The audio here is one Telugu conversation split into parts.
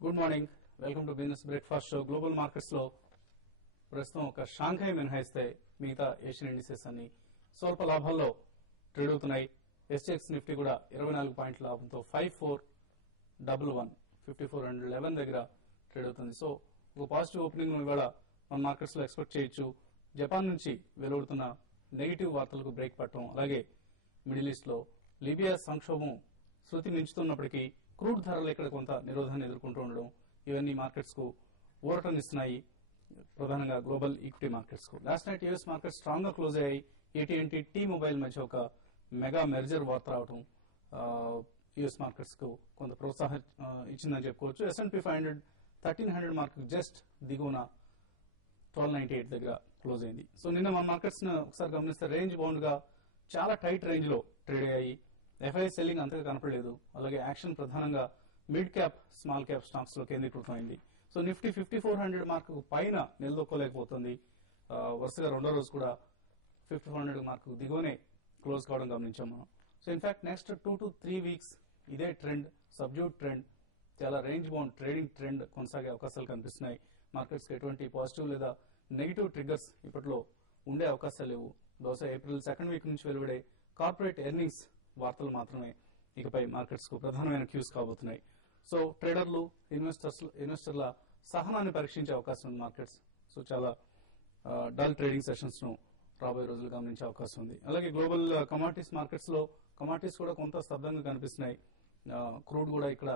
Good morning, welcome to business breakfast show. Global markets లో ప్రస్తుతం ఒక షాంఘై మినహాయిస్తే మిగతా ఏషియన్ ఇండిసెస్ అన్ని స్వల్ప లాభాల్లో ట్రేడ్ అవుతున్నాయి. ఎస్ఎక్స్ నిఫ్టీ కూడా 24 పాయింట్ల లాభంతో 5411 దగ్గర ట్రేడ్ అవుతుంది. సో ఒక పాజిటివ్ ఓపెనింగ్ ఇవాళ మన మార్కెట్స్ లో ఎక్స్పెక్ట్ చేయొచ్చు. జపాన్ నుంచి వెలువడుతున్న నెగిటివ్ వార్తలకు బ్రేక్ పట్టడం, అలాగే మిడిల్ ఈస్ట్ లో లిబియా సంక్షోభం శృతి మించుతున్నప్పటికీ క్రూడ్ ధరలు ఇక్కడ కొంత నిరోధాన్ని ఎదుర్కొంటూ ఉండడం, ఇవన్నీ మార్కెట్స్ కు ఊరటనిస్తున్నాయి, ప్రధానంగా గ్లోబల్ ఈక్విటీ మార్కెట్స్ కు. Last night US markets strong గా క్లోజ్ అయ్యాయి. AT&T టీ మొబైల్ మధ్య ఒక మెగా మెర్జర్ వార్త రావడం యూఎస్ మార్కెట్స్ కు కొంత ప్రోత్సాహం ఇచ్చిందని చెప్పుకోవచ్చు. S&P 500 1300 మార్క్ జస్ట్ దిగువన 1298 దగ్గర క్లోజ్ అయింది. సో నిన్న మన మార్కెట్స్ ఒకసారి గమనిస్తే రేంజ్ బౌండ్ గా చాలా టైట్ రేంజ్ లో ట్రేడ్ అయ్యాయి. FI సెల్లింగ్ అంతగా కనపడలేదు. అలాగే యాక్షన్ ప్రధానంగా mid cap, small cap stocks లో కేంద్రీకృతమైంది. సో నిఫ్టీ 5400 మార్క్ పైన నిలదొక్కోలేకపోతుంది. వరుసగా రెండో రోజు కూడా 5400 మార్క్ దిగువనే క్లోజ్ కావడం గమనించాం మనం. So in fact next 2 to 3 weeks ఇదే ట్రెండ్, సబ్డ్యూడ్ ట్రెండ్, చాలా రేంజ్ బౌండ్ ట్రేడింగ్ ట్రెండ్ కొనసాగే అవకాశాలు కనిపిస్తున్నాయి. మార్కెట్స్ కి ఎటువంటి పాజిటివ్ లేదా నెగిటివ్ ట్రిగ్గర్స్ ఇప్పట్లో ఉండే అవకాశాలు లేవు. బహుశా ఏప్రిల్ 2nd వీక్ నుంచి వెలువడే కార్పొరేట్ ఎర్నింగ్స్ వార్తలు మాత్రమే ఇకపై మార్కెట్స్ కు ప్రధానమైన క్యూస్ కాబోతున్నాయి. సో ట్రేడర్లు, ఇన్వెస్టర్ల సహనాన్ని పరీక్షించే అవకాశం ఉంది మార్కెట్స్. సో చాలా డల్ ట్రేడింగ్ సెషన్స్ ను రాబోయే రోజులు గమనించే అవకాశం ఉంది. అలాగే గ్లోబల్ కమాడిటీస్ మార్కెట్స్ లో కమాడిటీస్ కూడా కొంత స్తబ్దంగా కనిపిస్తున్నాయి. క్రూడ్ కూడా ఇక్కడ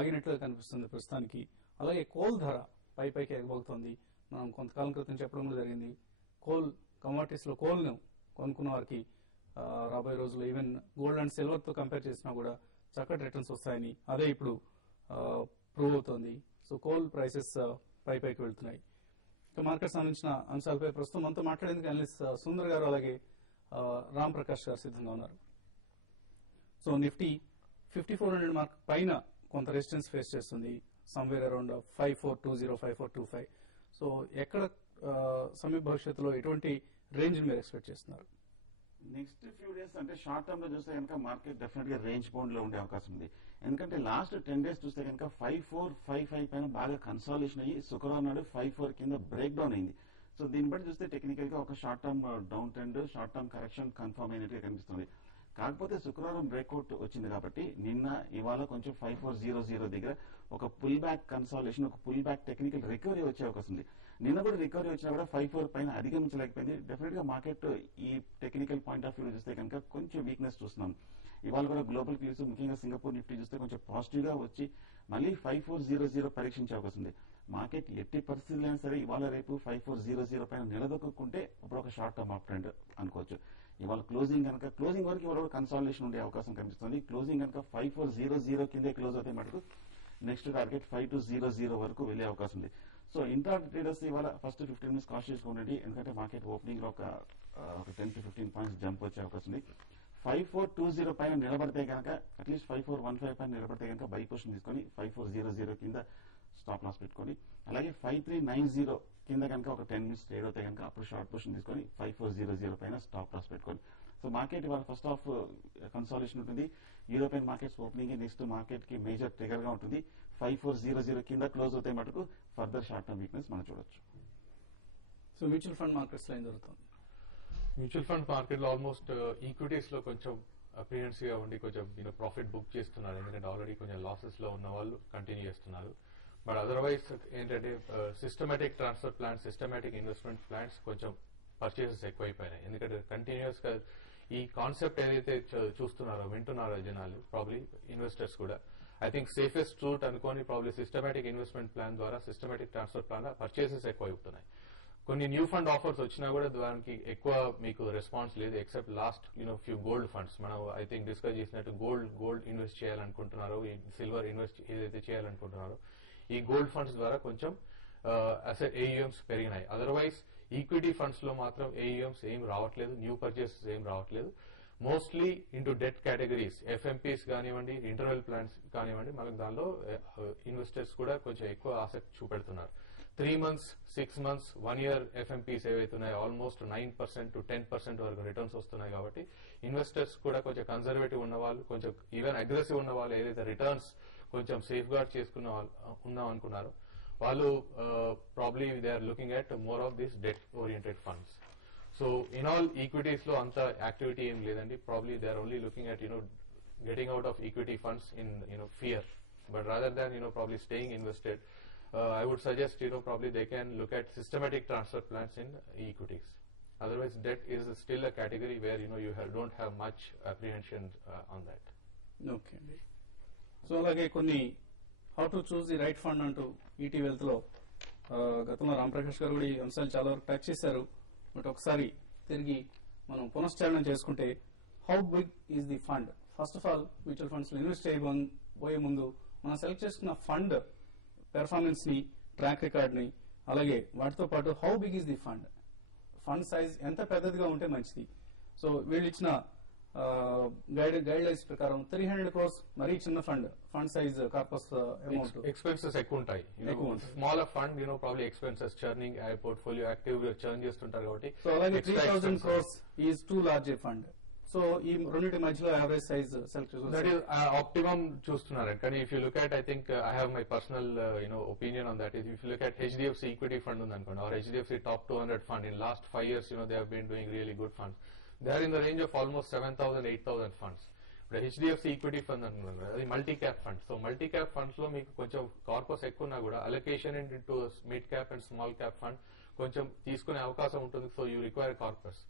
ఆగినట్లుగా కనిపిస్తుంది ప్రస్తుతానికి. అలాగే కోల్ ధర పైకి ఎగబోతోంది. మనం కొంతకాలం క్రితం చెప్పడం కూడా జరిగింది. కోల్ కమాడిటీస్ లో కోల్ ను కొనుక్కున్న వారికి రాబోయే రోజుల్లో ఈవెన్ గోల్డ్ అండ్ సిల్వర్ తో కంపేర్ చేసినా కూడా చక్కటి రిటర్న్స్ వస్తాయని అదే ఇప్పుడు ప్రూవ్ అవుతోంది. సో కోల్ ప్రైసెస్ పైకి వెళ్తున్నాయి. ఇక మార్కెట్ సంబంధించిన అంశాలపై ప్రస్తుతం మనతో మాట్లాడేందుకు అనలిస్ట్ సుందర్ గారు, అలాగే రామ్ ప్రకాష్ గారు సిద్ధంగా ఉన్నారు. సో నిఫ్టీ 5400 మార్క్ పైన కొంత రెసిస్టెన్స్ ఫేస్ చేస్తుంది, సమ్వేర్ అరౌండ్ 5420, 5425. సో ఎక్కడ సమీప భవిష్యత్తులో ఎటువంటి రేంజ్ మీరు ఎక్స్పెక్ట్ చేస్తున్నారు? నెక్స్ట్ ఫ్యూ డేస్ అంటే షార్ట్ టర్మ్ లో చూస్తే కనుక మార్కెట్ డెఫినెట్ గా రేంజ్ బౌండ్ లో ఉండే అవకాశం ఉంది. ఎందుకంటే లాస్ట్ 10 డేస్ చూస్తే కనుక 5455 పైన బాగా కన్సాలిడేషన్ అయ్యి శుక్రవారం నాడు 54 కింద బ్రేక్ డౌన్ అయింది. సో దీన్ని బట్టి చూస్తే టెక్నికల్ గా ఒక short term down trend, short term correction confirm అయినట్టుగా కనిపిస్తుంది. కాకపోతే శుక్రవారం బ్రేక్అవుట్ వచ్చింది కాబట్టి నిన్న ఇవాళ కొంచెం 5400 దగ్గర ఒక పుల్ బ్యాక్ కన్సాలిడేషన్, ఒక పుల్ బ్యాక్ టెక్నికల్ రికవరీ వచ్చే అవకాశం ఉంది. నిన్న కూడా రికవరీ వచ్చినా కూడా 54 పైన అధిగమించలేకపోయింది. డెఫినెట్ గా మార్కెట్ ఈ టెక్నికల్ పాయింట్ ఆఫ్ వ్యూ చూస్తే కనుక కొంచెం వీక్నెస్ చూస్తున్నాం. ఇవాళ కూడా గ్లోబల్ క్యూస్ ముఖ్యంగా సింగపూర్ నిఫ్టీ చూస్తే కొంచెం పాజిటివ్ గా వచ్చి మళ్ళీ 5400 పరీక్షించే అవకాశం ఉంది. మార్కెట్ ఎట్టి పరిస్థితులైనా సరే ఇవాళ రేపు 5400 పైన నిలదొక్కుంటే అప్పుడు ఒక షార్ట్ టర్మ్ అప్ ట్రెండ్ అనుకోవచ్చు. ఇవాళ క్లోజింగ్ వరకు ఇవాళ కన్సాలిడేషన్ ఉండే అవకాశం కనిపిస్తుంది. క్లోజింగ్ కనుక 5400 కిందే క్లోజ్ అవుతాయి మటుకు నెక్స్ట్ టార్గెట్ 5200 వరకు వెళ్లే అవకాశం ఉంది. సో ఇంట్రా ట్రేడర్స్ ఇవాళ ఫస్ట్ 15 మినిట్స్ కాన్షియస్ గా ఉండండి. ఎందుకంటే మార్కెట్ ఓపెనింగ్ లో ఒక 10 to 15 పాయింట్స్ జంప్ వచ్చే అవకాశం ఉంది. 5420 పైన నిలబడితే కనుక అట్లీస్ట్ 5415 పైన నిలబడితే కనుక బై పొజిషన్ తీసుకొని 5400 కింద స్టాప్ లాస్ పెట్టుకోండి. అలాగే 5390 కింద కనుక ఒక 10 మినిట్స్ ట్రేడ్ అవుతాయి కనుక అప్పుడు షార్ట్ పొజిషన్ తీసుకొని 5400 పైన స్టాప్ లాస్ పెట్టుకోండి. సో మార్కెట్ ఇవాళ ఫస్ట్ హాఫ్ కన్సాలిడేషన్ ఉంటుంది. European markets opening next market కి మేజర్ ట్రిగర్ గా ఉంటుంది. 5400 కింద క్లోజ్ అవుతాయి మటుకు ఫర్దర్ షార్ట్ టర్మ్ వీక్నెస్ మనం చూడొచ్చు. సో మ్యూచువల్ ఫండ్ మార్కెట్స్ లో ఏం జరుగుతుంది? మ్యూచువల్ ఫండ్ మార్కెట్ లో ఆల్మోస్ట్ ఈక్విటీస్ లో కొంచెం అపిరియన్స్ గా ఉండి కొంచెం ప్రాఫిట్ బుక్ చేస్తున్నారు. ఎందుకంటే ఆల్రెడీ కొంచెం లాసెస్ లో ఉన్న వాళ్ళు కంటిన్యూ చేస్తున్నారు. బట్ అదర్వైజ్ ఏంటంటే systematic transfer plans, systematic investment plans కొంచెం పర్చేసెస్ ఎక్కువైపోయినాయి. ఎందుకంటే కంటిన్యూస్ గా ఈ కాన్సెప్ట్ ఏదైతే చూస్తున్నారో, వింటున్నారో జనాలు, ప్రాబ్లీ ఇన్వెస్టర్స్ కూడా, ఐ థింక్ సేఫెస్ట్ రూట్ అనుకోని ప్రాబ్లీ సిస్టమేటిక్ ఇన్వెస్ట్మెంట్ ప్లాన్ ద్వారా, సిస్టమేటిక్ ట్రాన్స్ఫర్ ప్లాన్ పర్చేసెస్ ఎక్కువ అవుతున్నాయి. కొన్ని న్యూ ఫండ్ ఆఫర్స్ వచ్చినా కూడా దానికి ఎక్కువ మీకు రెస్పాన్స్ లేదు. Except last few gold funds మనం ఐ థింక్ డిస్కస్ చేసినట్టు గోల్డ్ ఇన్వెస్ట్ చేయాలనుకుంటున్నారో, సిల్వర్ ఇన్వెస్ట్ ఏదైతే చేయాలనుకుంటున్నారో ఈ గోల్డ్ ఫండ్స్ ద్వారా కొంచెం అసెట్ AUMs పెరిగినాయి. అదర్వైజ్ ఈక్విటీ ఫండ్స్ లో మాత్రం AUMs ఏం రావట్లేదు, న్యూ పర్చేసెస్ ఏం రావట్లేదు. Mostly into det categories, FMPs కానివ్వండి, ఇంటర్వెల్ ప్లాన్స్ కానివ్వండి, మనకు దానిలో ఇన్వెస్టర్స్ కూడా కొంచెం ఎక్కువ ఆసక్తి చూపెడుతున్నారు. 3 months, 6 months, 1 year FMPs ఏవైతే ఉన్నాయో ఆల్మోస్ట్ 9% to 10% వరకు రిటర్న్స్ వస్తున్నాయి. కాబట్టి ఇన్వెస్టర్స్ కూడా కొంచెం కన్జర్వేటివ్ ఉన్న వాళ్ళు, కొంచెం ఈవెన్ అగ్రెసివ్ ఉన్న వాళ్ళు ఏదైతే రిటర్న్స్ కొంచెం సేఫ్ గార్డ్ చేసుకున్న ఉన్నాం అనుకున్నారు వాళ్ళు probably they are looking at more of this debt oriented funds. So in all equities లో అంత యాక్టివిటీ ఏం లేదండి. Probably they are only looking at getting out of equity funds in fear, but rather than probably staying invested, I would suggest probably they can look at systematic transfer plans in equities. Otherwise debt is still a category where you don't have much apprehension on that. Okay. So alage konni how to choose the right fund antu ET Wealth లో గతంలో రామప్రకాష్ గారు కూడా ఈ అంశాలు చాలా వరకు టచ్ చేశారు. బట్ ఒకసారి తిరిగి మనం పునశ్చరణం చేసుకుంటే how big is the fund. First of all mutual funds లో ఇన్వెస్ట్ చేయబోయే ముందు మనం సెలెక్ట్ చేసుకున్న ఫండ్ పెర్ఫార్మెన్స్ ని, ట్రాక్ రికార్డ్ ని, అలాగే వాటితో పాటు how big is the fund size ఎంత పెద్దదిగా ఉంటే మంచిది. సో వీళ్ళు ఇచ్చిన గైడ్ లైన్స్ ప్రకారం 300 crores మరీ చిన్న fund size corpus amount. Expenses ఎక్కువ ఉంటాయి. Small fund probably expenses churning portfolio active churn చేస్తుంటారు కాబట్టి. సో అలాగే 3000 crores is too large a fund. So ఈ రెండింటి మధ్యలో average size select that is optimum చూస్తున్నారు. కానీ if you look at I think I have my personal opinion on that. If you look at HDFC equity fund ఉంది అనుకోండి, or HDFC top 200 fund in last 5 years they have been doing really good funds. They are in the range of almost 7,000 8,000 funds. ఇప్పుడు HDFC ఈక్విటీ ఫండ్ అనుకున్నారు, అది multi cap fund. So multi cap funds లో మీకు కొంచెం కార్పస్ ఎక్కువ ఉన్నా కూడా allocation into mid cap and small cap fund కొంచెం తీసుకునే అవకాశం ఉంటుంది. So you require corpus.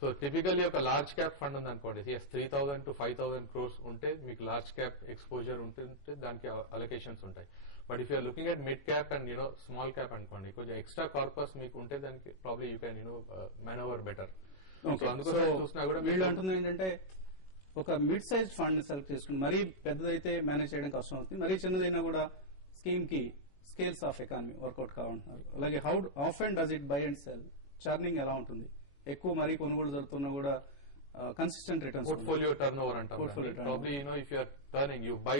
So typically ఒక లార్జ్ క్యాప్ ఫండ్ ఉంది అనుకోండి, 3,000 to 5,000 crores ఉంటే మీకు లార్జ్ క్యాప్ ఎక్స్పోజర్ ఉంటుంటే దానికి అలొకేషన్స్ ఉంటాయి. But if you're looking at mid cap and small cap అనుకోండి, కొంచెం ఎక్స్ట్రా కార్పస్ మీకు ఉంటే దానికి probably you can manoeuvre better. So అందుకోసం చూసినా కూడా వీళ్ళు అంటుంది ఏంటంటే ఒక మిడ్ సైజ్ ఫండ్ సెలెక్ట్ చేసుకుని మరీ పెద్దదైతే మేనేజ్ చేయడం కష్టం అవుతుంది, మరీ చిన్నదైనా కూడా స్కీమ్ కి స్కేల్స్ ఆఫ్ ఎకానమీ వర్కౌట్ కావాలంటున్నారు. అలాగే how often does it buy and sell, churning ఎలా ఉంటుంది, ఎక్కువ మరీ కొనుగోలు జరుగుతున్నా కూడా consistent returns, portfolio turn over అంటారు. Probably if you are turning you buy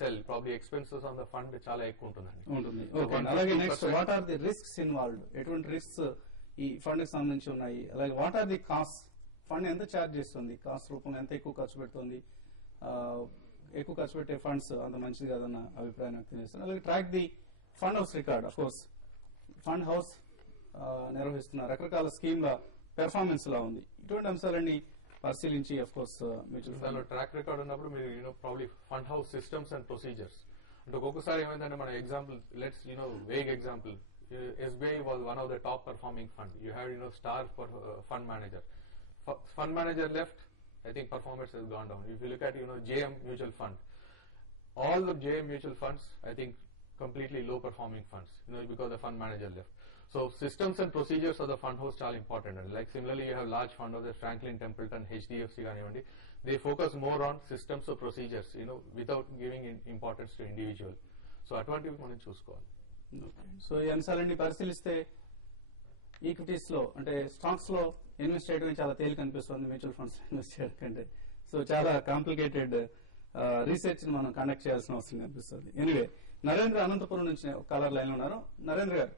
sell probably expenses on the fund చాలా ఎక్కువ ఉంటుంది. అలాగే next what are the risks involved, ఎటువంటి రిస్క్స్ ఈ ఫండ్ కి సంబంధించి ఉన్నాయి. అలాగే what are the cost, fund ఎంత ఛార్జ్ చేస్తుంది, కాస్ట్ రూపంలో ఎంత ఎక్కువ ఖర్చు పెడుతుంది, ఎక్కువ ఖర్చు పెట్టే ఫండ్స్ అంత మంచిది కాదన్న అభిప్రాయం వ్యక్తం చేస్తారు. అలాగే track the fund house record, of course fund house నిర్వహిస్తున్న రకరకాల స్కీమ్ల పెర్ఫార్మెన్స్ లా ఉంది. ఇటువంటి అంశాలన్నీ పరిశీలించి of course mutual track record ఉన్నప్పుడు మీరు probably fund house systems and procedures అంటే ఒక్కొక్కసారి ఏమైందంటే మన example let's vague example, SBI was one of the top performing fund. You had star fund manager. Fund manager left, I think performance has gone down. If you look at JM mutual fund, all the JM mutual funds I think completely low performing funds because the fund manager left. So systems and procedures of the fund house are important. And like similarly you have large fund houses, Franklin Templeton, HDFC ganivandi, they focus more on systems or procedures without giving importance to individual. So అటువంటివి మనం చూసుకోవాలి. సో ఈ అంశాలన్నీ పరిశీలిస్తే ఈక్విటీస్ లో అంటే స్టాక్స్ లో ఇన్వెస్ట్ చేయడం చాలా తేలిక అనిపిస్తుంది మ్యూచువల్ ఫండ్స్ ఇన్వెస్ట్ చేయడం కంటే. సో చాలా కాంప్లికేటెడ్ రీసెర్చ్ ని మనం కండక్ట్ చేయాల్సిన అవసరం అనిపిస్తుంది. ఎనివే నరేంద్ర అనంతపురం నుంచి కాలర్ లైన్ లో ఉన్నారు. నరేంద్ర గారు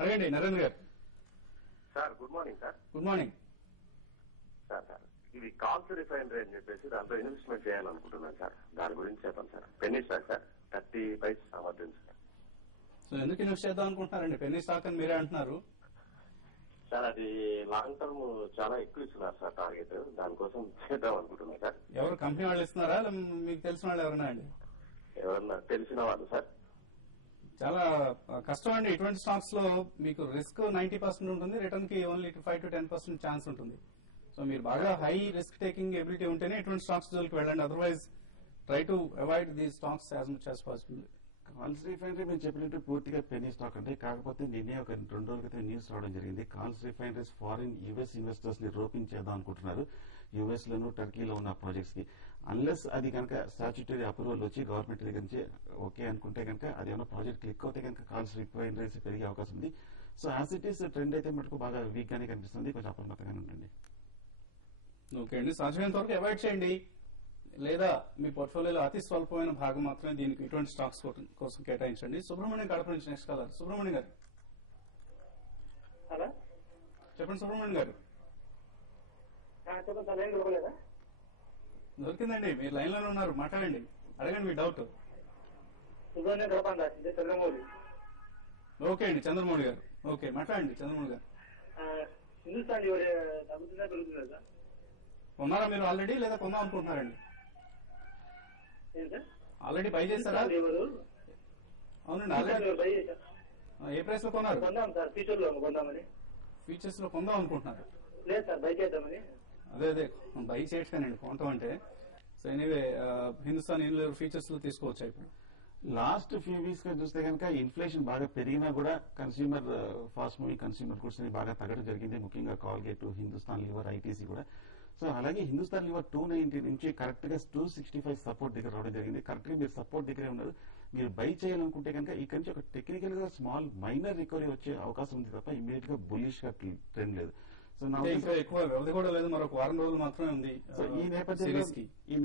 అడగండి. నరేంద్ర గారు sir good morning sir. Good morning sir. ఇది కాల్స్ రిఫైనరీ అని చెప్పేసి దాంట్లో ఇన్వెస్ట్మెంట్ చేయాలనుకుంటున్నాను సార్, దాని గురించి చెప్పండి సార్. పెన్నీ స్టాక్ సార్ 35 సామర్థ్యం సార్. సో ఎందుకు ఇన్వెస్ట్ చేద్దాం అనుకుంటున్నారండి? పెన్నీ స్టాక్ అని మీరే అంటున్నారు సార్. అది లాంగ్ టర్మ్ చాలా ఎక్కువ ఇస్తున్నారు సార్ టార్గెట్, దానికోసం చేద్దాం అనుకుంటున్నాను సార్. ఎవరు కంపెనీ వాళ్ళు ఇస్తున్నారా మీకు తెలిసిన వాళ్ళు ఎవరైనా అండి? ఎవరన్నా తెలిసిన వాళ్ళు సార్. చాలా కష్టం అండి ఇటువంటి స్టాక్స్ లో. మీకు రిస్క్ 90% ఉంటుంది, రిటర్న్ కి ఓన్లీ 5 to 10% ఛాన్స్ ఉంటుంది. సో మీరు బాగా హై రిస్క్ టేకింగ్ ఎబిలిటీ ఉంటేనే ఇటువంటి స్టాక్స్ జోలికి వెళ్ళండి. Otherwise try to avoid the stocks as much as possible. Calls refinery మీరు చెప్పినట్టు పూర్తిగా పెన్నీ స్టాక్ అంటే, కాకపోతే నిన్నే ఒక 2 రోజుల క్రితం న్యూస్ రావడం జరిగింది. Calls refineries foreign US investors ని రోపింగ్ చేద్దాం అనుకుంటున్నారు యుఎస్ లోను టర్కీలో ఉన్న ప్రాజెక్ట్స్ కి. అన్లెస్ అది కనుక స్టాచ్యుటరీ అప్రూవల్ వచ్చి గవర్నమెంట్ దగ్గర నుంచి ఓకే అనుకుంటే కనుక అది ఏమైనా ప్రాజెక్ట్ క్లిక్ అవుతే కనుక కాల్స్ రిఫైనరీస్ పెరిగే అవకాశం ఉంది. So as it is trend అయితే మటుకు బాగా వీక్ గానే కనిపిస్తుంది, కొంచెం అప్రమత్తంగానే ఉండండి. ఓకే అండి, సాధ్యమైనంత వరకు అవాయిడ్ చేయండి, లేదా మీ పోర్ట్ఫోలియోలో అతి స్వల్పమైన భాగం మాత్రమే దీనికి ఇటువంటి స్టాక్స్ కోసం కేటాయించండి. సుబ్రహ్మణ్యం కడప నుంచి నెక్స్ట్ కాలర్. సుబ్రహ్మణ్యం గారు హలో చెప్పండి. సుబ్రహ్మణ్యం గారు దొరికిందండి, మీరు లైన్ లోనే ఉన్నారు, మాట్లాడండి, అడగండి మీ డౌట్. సుబ్రహ్మణ్యం కడప రాసింది చంద్రమౌళి. ఓకే అండి, చంద్రమౌళి గారు, ఓకే మాట్లాడండి చంద్రమౌళి గారు. హిందుస్థాన్ తగ్గుతుందా పెరుగుతుందా సార్? కొన్నారా మీరు ఆల్రెడీ, లేదా కొందాం అనుకుంటున్నారండి? ఏం సార్? ఆల్రెడీ బై చేస్తారా? అవునండి, ఆల్రెడీ. బై చేశారు. ఏ ప్రైస్ లో కొన్నారు? కొందాం సార్, ఫ్యూచర్ లో కొందామని. ఫీచర్స్ లో కొందాం అనుకుంటున్నారు? లేదు సార్, బై చేద్దామని. అదే బై చేయటానండి కొంటాం అంటే. So anyway, Hindustan Unilever features లో తీసుకోవచ్చా ఇప్పుడు? లాస్ట్ ఫ్యూ వీక్స్ గా చూస్తే కనుక ఇన్ఫ్లేషన్ బాగా పెరిగినా కూడా consumer fast moving consumer goods ని బాగా తగ్గడం జరిగింది, ముఖ్యంగా కాల్గేట్, హిందుస్థాన్ లివర్, ఐటీసీ కూడా. సో అలాగే హిందుస్థాన్ లివర్ 290 నుంచి కరెక్ట్ గా 265 సపోర్ట్ దగ్గర రావడం జరిగింది. కరెక్ట్ గా మీరు సపోర్ట్ దగ్గరే ఉన్నారు. మీరు బై చేయాలనుకుంటే కనుక ఇక్కడ నుంచి ఒక టెక్నికల్ గా స్మాల్ మైనర్ రికవరీ వచ్చే అవకాశం ఉంది తప్ప ఇమీడియట్ గా బులిష్ గా ట్రెండ్ లేదు. సో ఇంకా ఎక్కువ వ్యవధి కూడా లేదు, మరొక వారం రోజులు మాత్రమే ఉంది. సో ఈ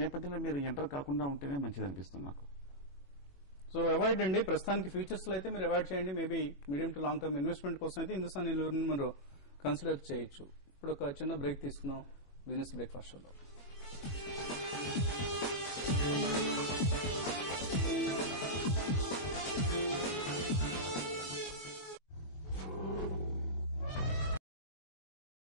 నేపథ్యంలో మీరు ఎంటర్ కాకుండా ఉంటేనే మంచిది అనిపిస్తుంది నాకు. సో అవాయిడ్ అండి, ప్రస్తుతానికి ఫ్యూచర్స్ లో అయితే మీరు అవాయిడ్ చేయండి. Maybe medium to long term investment కోసం అయితే హిందుస్థాన్ యూనిలివర్ మీరు కన్సిడర్ చేయొచ్చు. ఇప్పుడు ఒక చిన్న బ్రేక్ తీసుకున్నాం బిజినెస్ బ్రేక్ఫాస్ట్ షోలో.